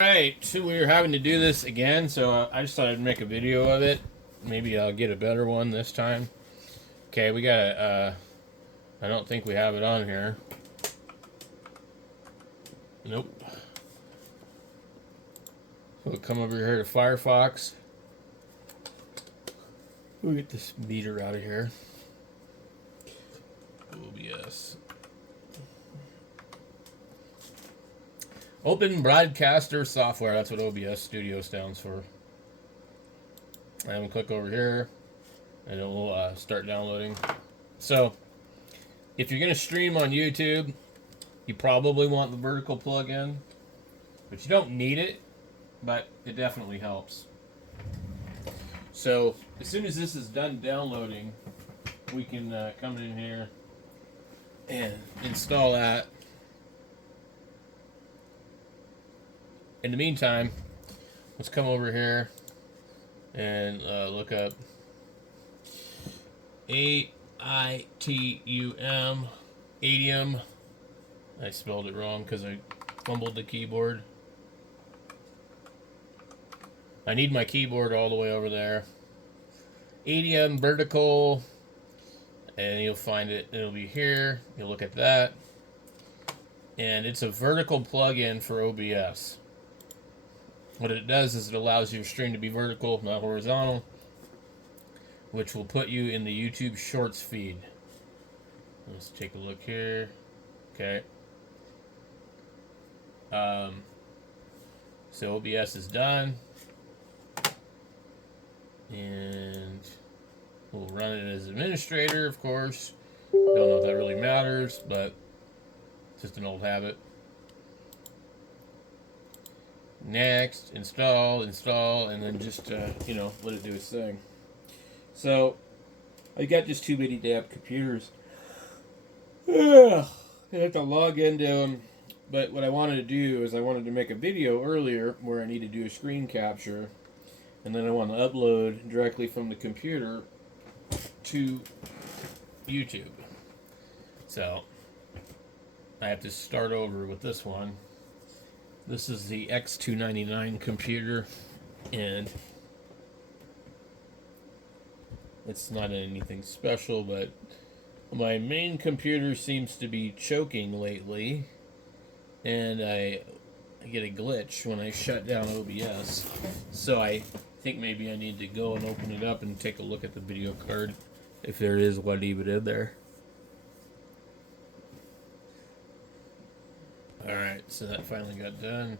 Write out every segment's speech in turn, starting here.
Alright, so we were having to do this again, so I just thought I'd make a video of it. Maybe I'll get a better one this time. Okay, we got a, I don't think we have it on here. Nope. We'll come over here to Firefox. We'll get this meter out of here. OBS. Open Broadcaster Software, that's what OBS Studio stands for. And click over here, and it will start downloading. So, if you're going to stream on YouTube, you probably want the vertical plugin, but you don't need it, but it definitely helps. So, as soon as this is done downloading, we can come in here and install that. In the meantime, let's come over here and look up AITUM, Adium. I spelled it wrong because I fumbled the keyboard. I need my keyboard all the way over there. Adium vertical, and you'll find it. It'll be here. You'll look at that, and it's a vertical plugin for OBS. What it does is it allows your stream to be vertical, not horizontal, which will put you in the YouTube Shorts feed. Let's take a look here. Okay. So OBS is done. And we'll run it as administrator, of course. Don't know if that really matters, but it's just an old habit. Next, install, and then just, let it do its thing. So, I got just too many damn computers. I have to log into them. But what I wanted to do is I wanted to make a video earlier where I need to do a screen capture. And then I want to upload directly from the computer to YouTube. So, I have to start over with this one. This is the X299 computer, and it's not anything special, but my main computer seems to be choking lately, and I get a glitch when I shut down OBS. So I think maybe I need to go and open it up and take a look at the video card, if there is one even in there. Alright, so that finally got done.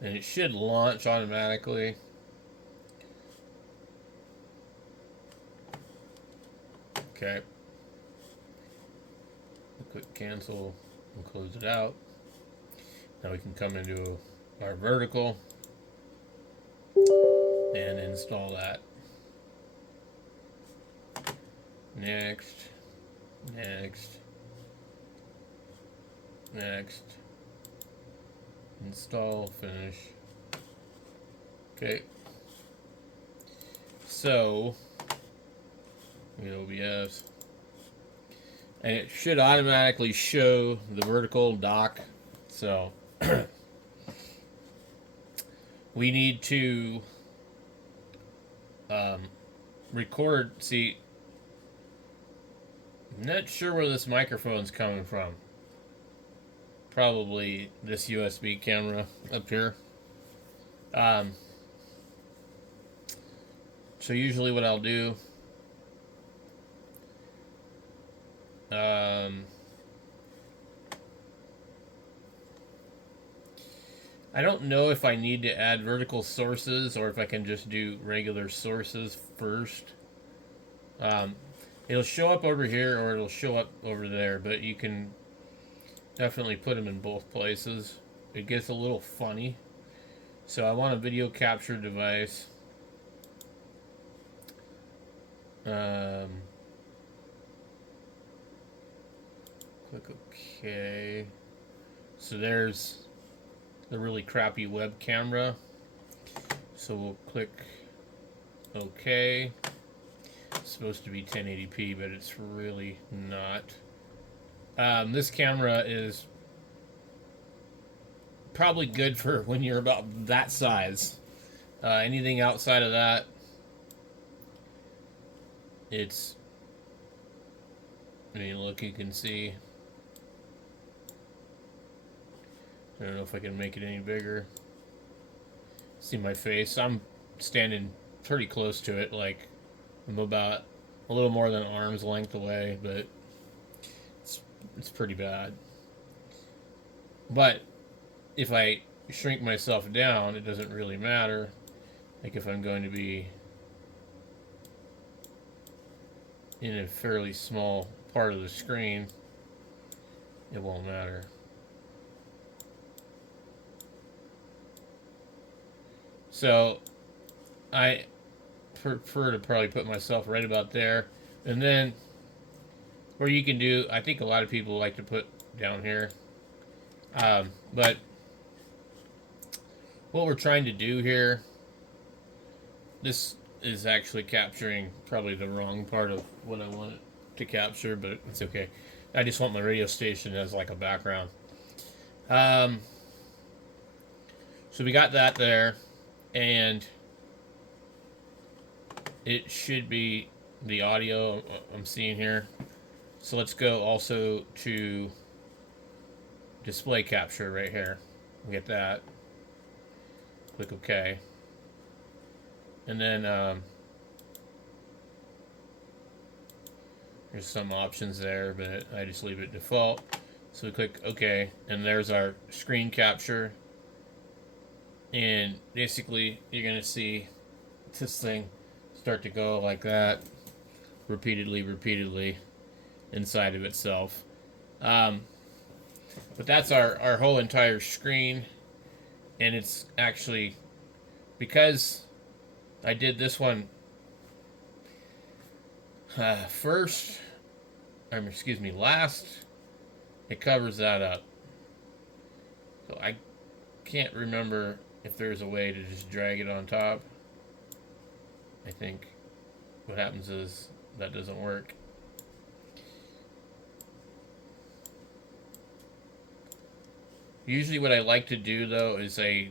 And it should launch automatically. Okay. Click cancel and close it out. Now we can come into our vertical and install that. Next, install, finish. Okay. So, OBS, and it should automatically show the vertical dock. So, we need to record. See, I'm not sure where this microphone's coming from. Probably this USB camera up here. So usually what I'll do, I don't know if I need to add vertical sources or if I can just do regular sources first. It'll show up over here or it'll show up over there, but you can definitely put them in both places. It gets a little funny. So I want a video capture device. Click OK. So there's the really crappy web camera. So we'll click OK. It's supposed to be 1080p, but it's really not. This camera is probably good for when you're about that size. Anything outside of that, it's. I mean, look, you can see. I don't know if I can make it any bigger. See my face? I'm standing pretty close to it, like I'm about a little more than arm's length away, but it's pretty bad. But if I shrink myself down, it doesn't really matter. Like if I'm going to be in a fairly small part of the screen, it won't matter. So I prefer to probably put myself right about there. And then where you can do, I think a lot of people like to put down here. But what we're trying to do here, this is actually capturing probably the wrong part of what I want it to capture, but it's okay. I just want my radio station as like a background. So we got that there, and it should be the audio I'm seeing here. So let's go also to display capture right here. Get that. Click OK. And then there's some options there, but I just leave it default. So we click OK, and there's our screen capture. And basically, you're going to see this thing start to go like that, repeatedly inside of itself. But that's our whole entire screen. And it's actually, because I did this one first, last, it covers that up. So I can't remember if there's a way to just drag it on top. I think what happens is that doesn't work. Usually what I like to do though is I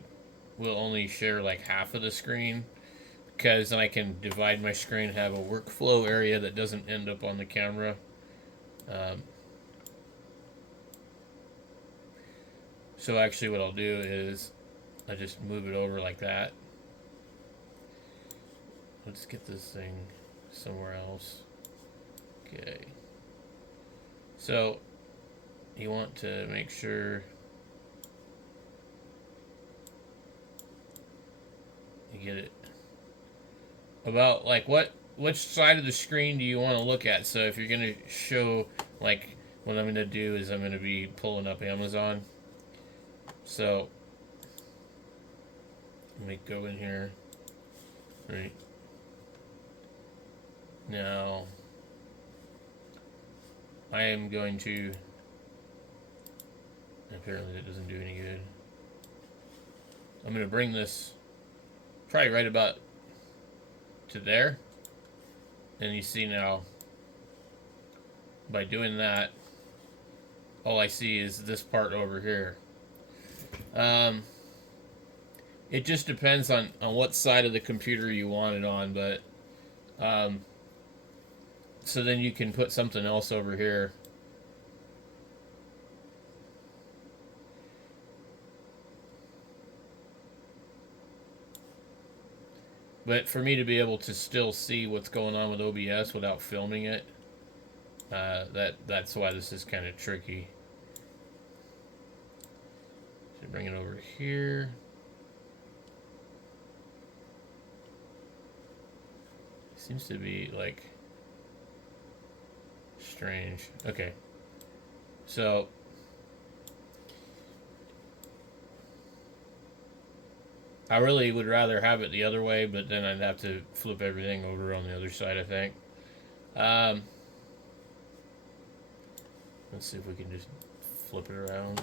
will only share like half of the screen, because then I can divide my screen and have a workflow area that doesn't end up on the camera. So actually what I'll do is I just move it over like that. Let's get this thing somewhere else. Okay. So you want to make sure you get it about like which side of the screen do you want to look at. So if you're going to show, like, what I'm going to do is I'm going to be pulling up Amazon. So let me go in here. Right now I am going to, apparently that doesn't do any good. I'm going to bring this probably right about to there, and you see now by doing that, all I see is this part over here. It just depends on what side of the computer you want it on, but so then you can put something else over here. But for me to be able to still see what's going on with OBS without filming it, that's why this is kind of tricky. So bring it over here. Seems to be like strange. Okay. So I really would rather have it the other way, but then I'd have to flip everything over on the other side, I think. Let's see if we can just flip it around.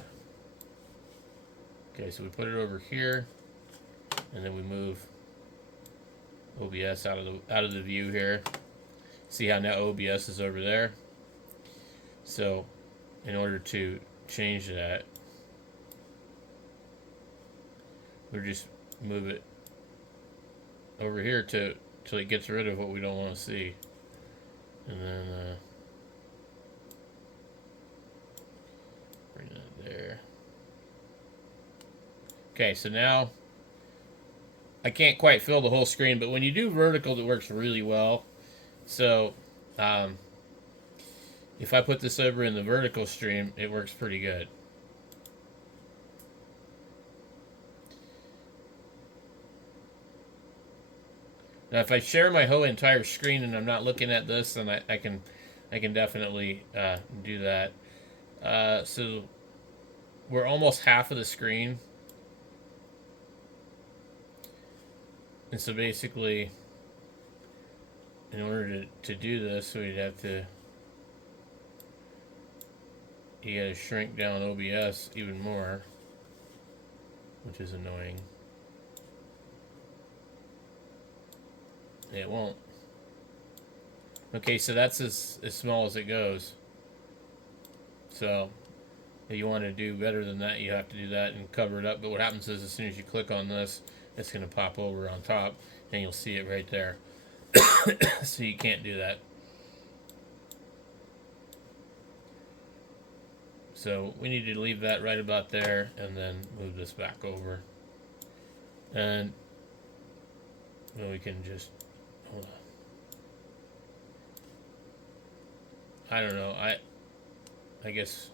Okay, so we put it over here, and then we move OBS out of the view here. See how now OBS is over there. So in order to change that. We'll just move it over here till it gets rid of what we don't want to see. And then bring that there. Okay, so now I can't quite fill the whole screen, but when you do vertical, it works really well. So if I put this over in the vertical stream, it works pretty good. Now, if I share my whole entire screen and I'm not looking at this, then I can definitely do that. So we're almost half of the screen, and so basically, in order to do this, we'd have to you gotta shrink down OBS even more, which is annoying. It won't. Okay, so that's as small as it goes. So if you want to do better than that, you have to do that and cover it up. But what happens is as soon as you click on this, it's going to pop over on top, and you'll see it right there. So you can't do that. So we need to leave that right about there, and then move this back over. And then we can just, hold on. I don't know. I guess.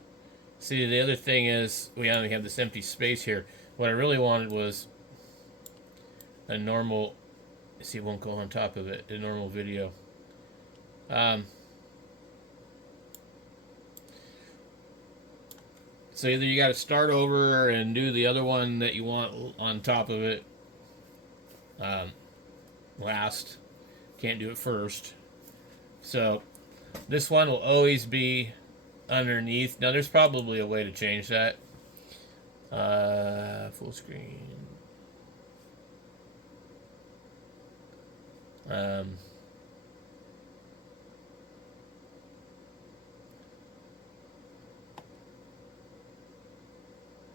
See, the other thing is we only have this empty space here. What I really wanted was a normal. See, it won't go on top of it. A normal video. So either you got to start over and do the other one that you want on top of it last. Can't do it first. So this one will always be underneath. Now there's probably a way to change that. Full screen.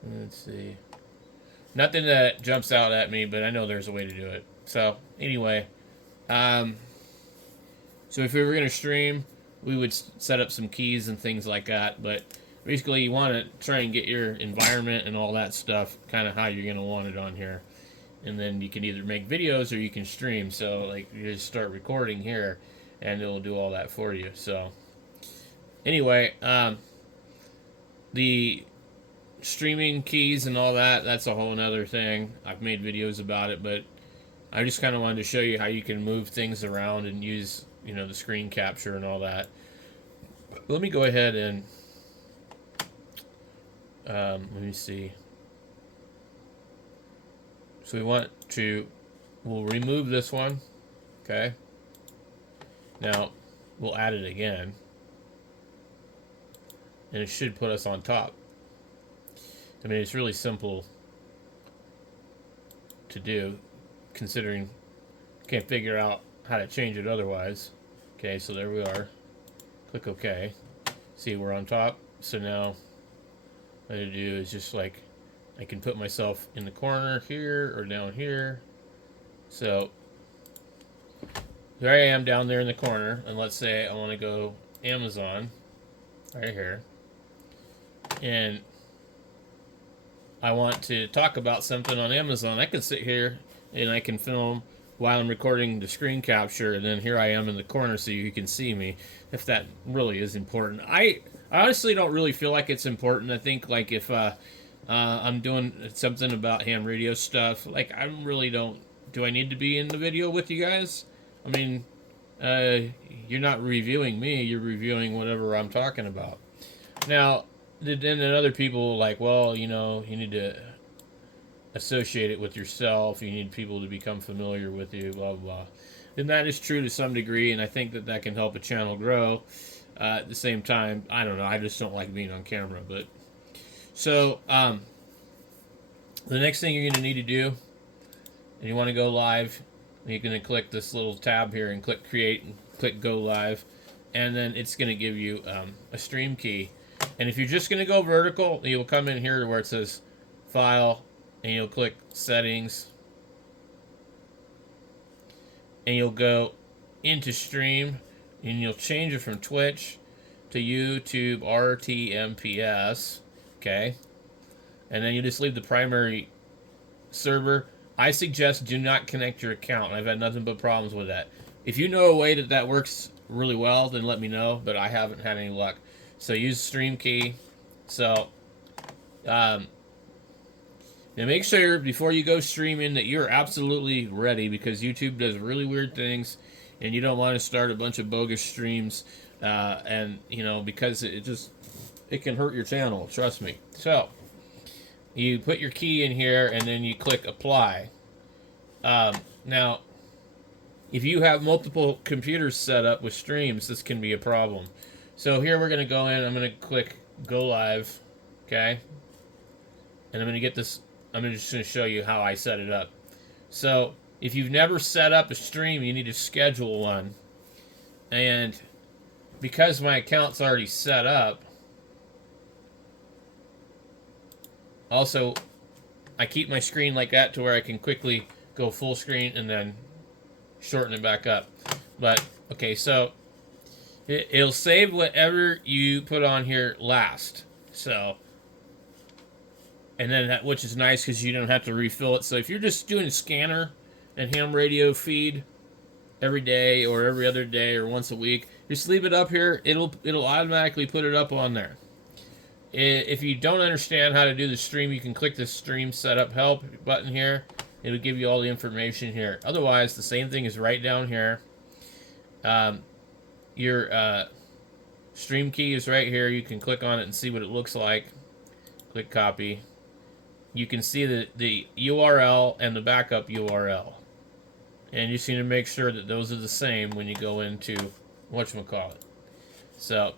Let's see. Nothing that jumps out at me, but I know there's a way to do it. So anyway, so if we were going to stream, we would set up some keys and things like that. But basically, you want to try and get your environment and all that stuff kind of how you're going to want it on here. And then you can either make videos or you can stream. So like you just start recording here, and it'll do all that for you. So anyway, the streaming keys and all that's a whole nother thing. I've made videos about it, but I just kind of wanted to show you how you can move things around and use, you know, the screen capture and all that. Let me go ahead and let me see. So we'll remove this one. Okay. Now we'll add it again, and it should put us on top. I mean, it's really simple to do, considering can't figure out how to change it otherwise. Okay, so there we are. Click OK. See, we're on top. So now what I do is just like I can put myself in the corner here or down here. So there I am down there in the corner, and let's say I want to go Amazon right here, and I want to talk about something on Amazon. I can sit here and I can film while I'm recording the screen capture, and then here I am in the corner so you can see me, if that really is important. I honestly don't really feel like it's important. I think like if I'm doing something about ham radio stuff, like I really don't, do I need to be in the video with you guys? I mean, you're not reviewing me, you're reviewing whatever I'm talking about. Now, then other people like, well, you know, you need to associate it with yourself. You need people to become familiar with you, blah, blah, blah. And that is true to some degree, and I think that can help a channel grow. At the same time, I don't know, I just don't like being on camera. But so, the next thing you're going to need to do, and you want to go live, you're going to click this little tab here and click Create and click Go Live. And then it's going to give you a stream key. And if you're just going to go vertical, you'll come in here to where it says File, and you'll click Settings, and you'll go into Stream, and you'll change it from Twitch to YouTube RTMPS, okay? And then you just leave the primary server. I suggest do not connect your account. I've had nothing but problems with that. If you know a way that that works really well, then let me know, but I haven't had any luck. So use Stream Key. So, now make sure before you go streaming that you're absolutely ready, because YouTube does really weird things, and you don't want to start a bunch of bogus streams, and you know, because it can hurt your channel. Trust me. So you put your key in here, and then you click Apply. Now, if you have multiple computers set up with streams, this can be a problem. So here we're going to go in. I'm going to click Go Live, okay? And I'm going to get this. I'm just going to show you how I set it up. So if you've never set up a stream, you need to schedule one. And because my account's already set up, also, I keep my screen like that to where I can quickly go full screen and then shorten it back up. But, okay, so it'll save whatever you put on here last. So, and then that, which is nice because you don't have to refill it. So if you're just doing a scanner and ham radio feed every day or every other day or once a week, just leave it up here. It'll automatically put it up on there. If you don't understand how to do the stream, you can click the Stream Setup Help button here. It'll give you all the information here. Otherwise, the same thing is right down here. Your stream key is right here. You can click on it and see what it looks like. Click Copy. You can see the URL and the backup URL. And you just need to make sure that those are the same when you go into whatchamacallit. So,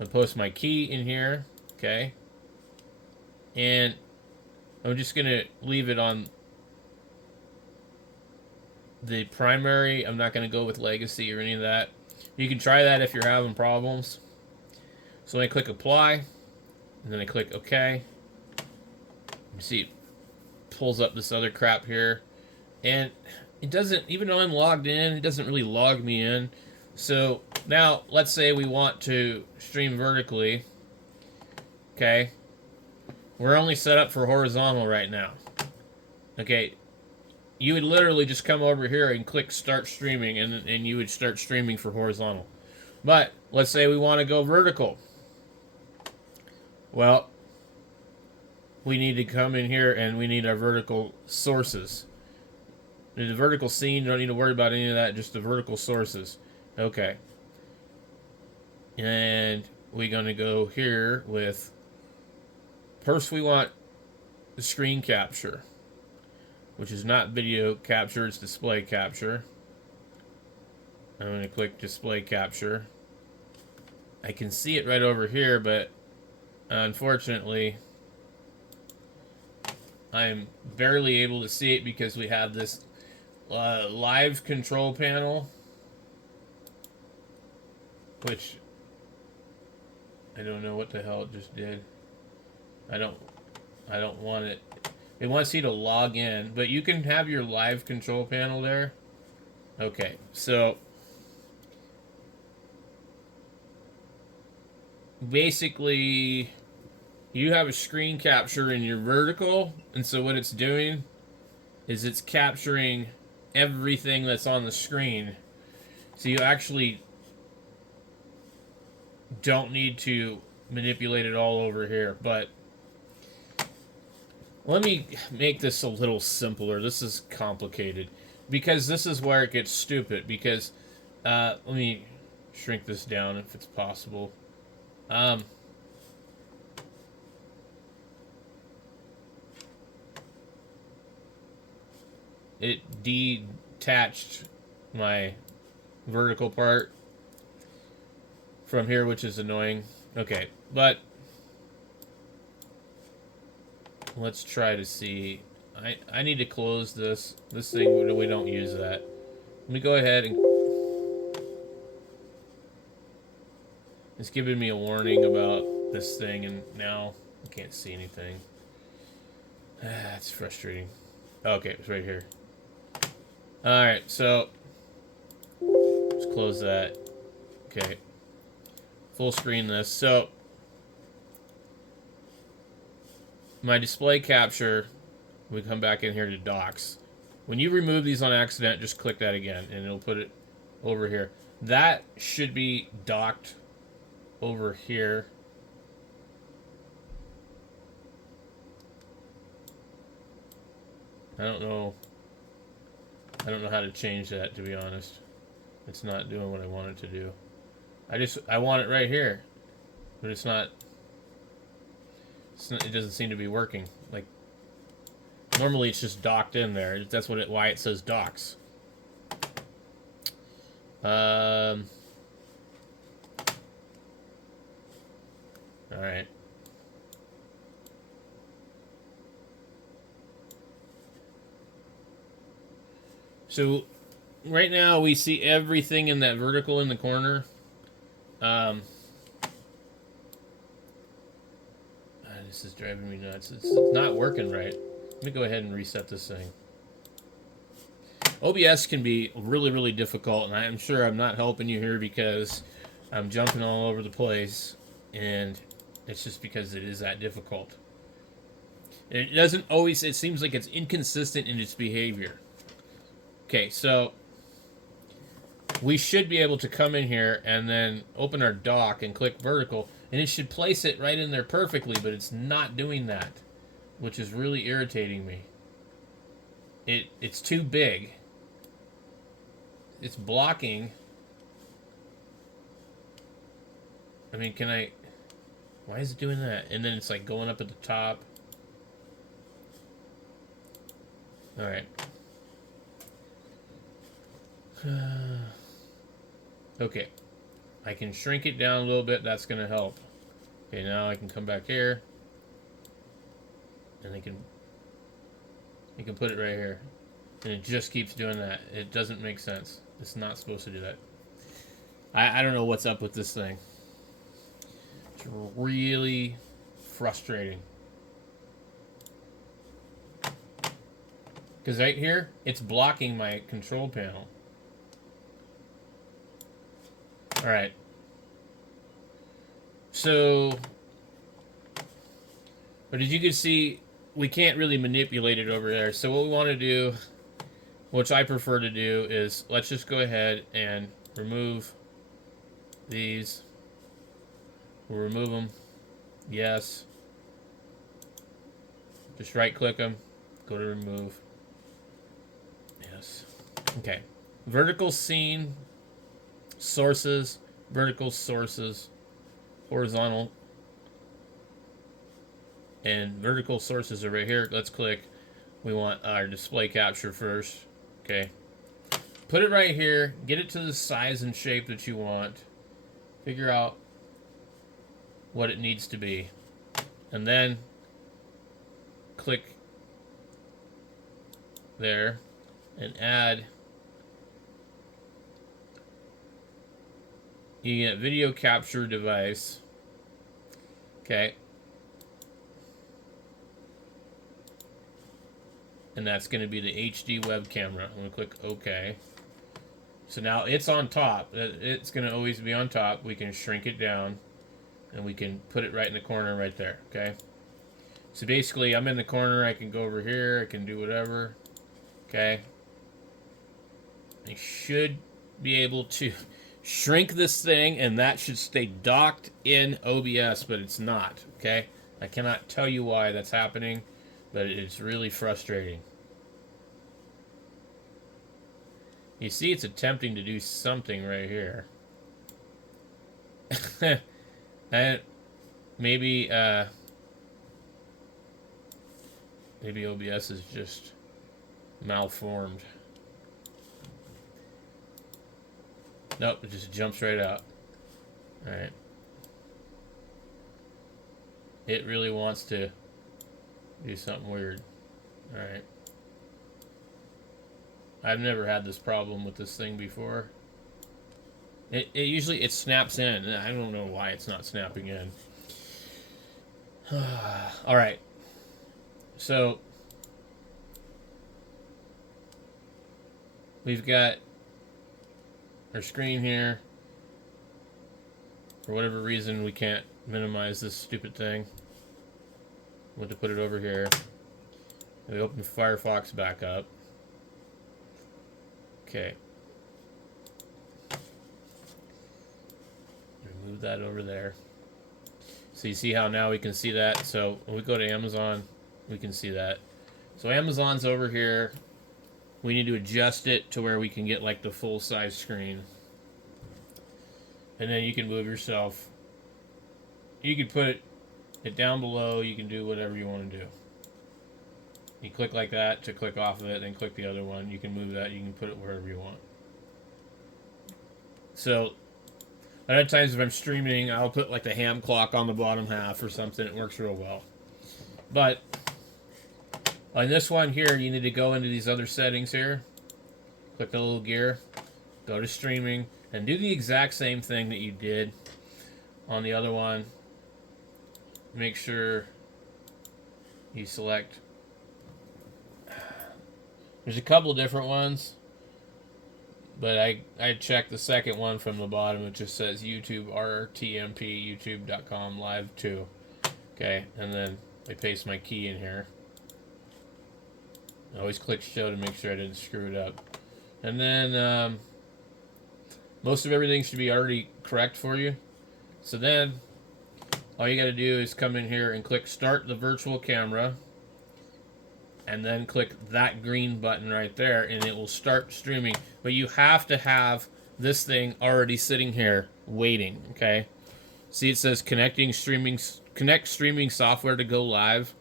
I post my key in here, okay? And I'm just going to leave it on the primary. I'm not going to go with legacy or any of that. You can try that if you're having problems. So I click Apply, and then I click OK. You see it pulls up this other crap here. And it doesn't, even though I'm logged in, it doesn't really log me in. So now, let's say we want to stream vertically. Okay. We're only set up for horizontal right now. Okay. You would literally just come over here and click Start Streaming, and you would start streaming for horizontal. But let's say we want to go vertical. Well, we need to come in here and we need our vertical sources. The vertical scene, you don't need to worry about any of that, just the vertical sources. Okay. And we're going to go here with, first we want the screen capture, which is not video capture, it's display capture. I'm going to click display capture. I can see it right over here, but unfortunately, I'm barely able to see it because we have this live control panel, which I don't know what the hell it just did. I don't want it. It wants you to log in, but you can have your live control panel there. Okay, so basically you have a screen capture in your vertical, and so what it's doing is it's capturing everything that's on the screen. So you actually don't need to manipulate it all over here, but let me make this a little simpler. This is complicated because this is where it gets stupid, because let me shrink this down if it's possible. It detached my vertical part from here, which is annoying. Okay, but let's try to see. I need to close this thing. We don't use that. Let me go ahead and It's giving me a warning about this thing, and now I can't see anything. It's frustrating. Okay, it's right here. Alright, so let's close that. Okay. Full screen this. So my display capture, we come back in here to docks. When you remove these on accident, just click that again and it'll put it over here. That should be docked over here. I don't know how to change that, to be honest. It's not doing what I want it to do. I want it right here. But it's not, it doesn't seem to be working. Like, normally it's just docked in there. That's why it says docks. Alright. So, right now we see everything in that vertical in the corner. This is driving me nuts. It's not working right. Let me go ahead and reset this thing. OBS can be really, really difficult, and I'm sure I'm not helping you here because I'm jumping all over the place, and it's just because it is that difficult. It doesn't always, it seems like it's inconsistent in its behavior. Okay, so we should be able to come in here and then open our dock and click vertical, and it should place it right in there perfectly, but it's not doing that, which is really irritating me. It's too big. It's blocking. I mean, why is it doing that? And then it's like going up at the top. Alright. Okay. I can shrink it down a little bit. That's going to help. Okay, now I can come back here. And I can put it right here. And it just keeps doing that. It doesn't make sense. It's not supposed to do that. I don't know what's up with this thing. It's really frustrating. Because right here, it's blocking my control panel. Alright. So, but as you can see, we can't really manipulate it over there. So what we want to do, which I prefer to do, is let's just go ahead and remove these. We'll remove them. Yes. Just right click them. Go to remove. Yes. Okay. Vertical scene. Sources. Vertical sources. Horizontal. And vertical sources are right here. Let's click. We want our display capture first. Okay. Put it right here. Get it to the size and shape that you want. Figure out what it needs to be. And then click there and add. You get video capture device. Okay. And that's going to be the HD web camera. I'm going to click OK. So now it's on top. It's going to always be on top. We can shrink it down. And we can put it right in the corner right there. Okay. So basically, I'm in the corner. I can go over here. I can do whatever. Okay. I should be able to shrink this thing. And that should stay docked in OBS. But it's not. Okay. I cannot tell you why that's happening. But it's really frustrating. You see it's attempting to do something right here. And maybe maybe OBS is just malformed. Nope, it just jumps right out. Alright. It really wants to do something weird. Alright. I've never had this problem with this thing before. It snaps in. I don't know why it's not snapping in. All right. So we've got our screen here. For whatever reason, we can't minimize this stupid thing. We'll have to put it over here. We open Firefox back up. Okay. Move that over there. So you see how now we can see that. So when we go to Amazon, we can see that. So Amazon's over here. We need to adjust it to where we can get like the full size screen. And then you can move yourself. You can put it down below. You can do whatever you want to do. You click like that to click off of it, then click the other one. You can move that. You can put it wherever you want. So a lot of times if I'm streaming, I'll put like the ham clock on the bottom half or something. It works real well. But on this one here, you need to go into these other settings here. Click the little gear. Go to streaming. And do the exact same thing that you did on the other one. Make sure you select. There's a couple different ones. But I checked the second one from the bottom. It just says YouTube RTMP YouTube.com live 2. Okay, and then I paste my key in here. I always click show to make sure I didn't screw it up. And then most of everything should be already correct for you. So then all you got to do is come in here and click start the virtual camera. And then click that green button right there, and it will start streaming. But you have to have this thing already sitting here waiting, okay? See, it says connect streaming software to go live.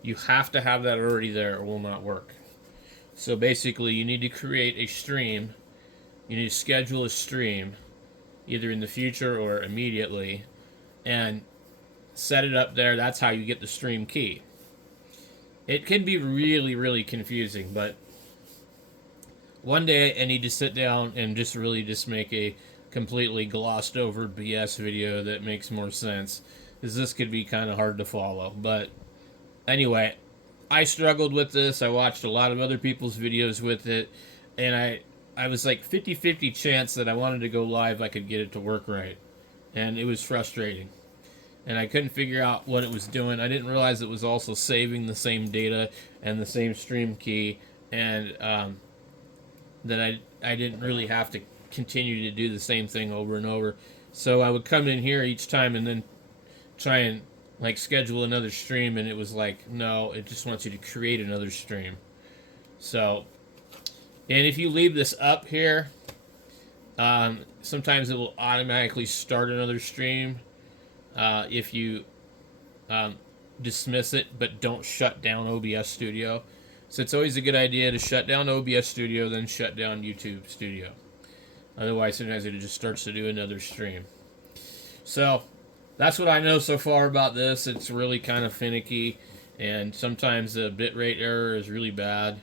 You have to have that already there or it will not work. So basically, you need to create a stream. You need to schedule a stream, either in the future or immediately, and set it up there. That's how you get the stream key. It can be really, really confusing, but one day I need to sit down and just make a completely glossed over BS video that makes more sense, because this could be kind of hard to follow. But anyway, I struggled with this. I watched a lot of other people's videos with it, and I was like 50-50 chance that I wanted to go live, I could get it to work right. And it was frustrating. And I couldn't figure out what it was doing. I didn't realize it was also saving the same data and the same stream key, and that I didn't really have to continue to do the same thing over and over. So I would come in here each time and then try and like schedule another stream, and it was like, no, it just wants you to create another stream. So, and if you leave this up here, sometimes it will automatically start another stream. If you dismiss it but don't shut down OBS Studio. So it's always a good idea to shut down OBS Studio, then shut down YouTube Studio. Otherwise, sometimes it just starts to do another stream. So that's what I know so far about this. It's really kind of finicky, and sometimes the bitrate error is really bad.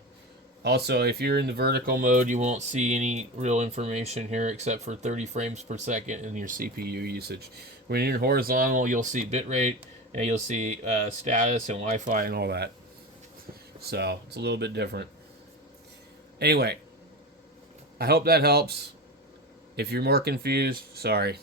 Also, if you're in the vertical mode, you won't see any real information here except for 30 frames per second in your CPU usage. When you're in horizontal, you'll see bitrate, and you'll see status and Wi-Fi and all that. So it's a little bit different. Anyway, I hope that helps. If you're more confused, sorry.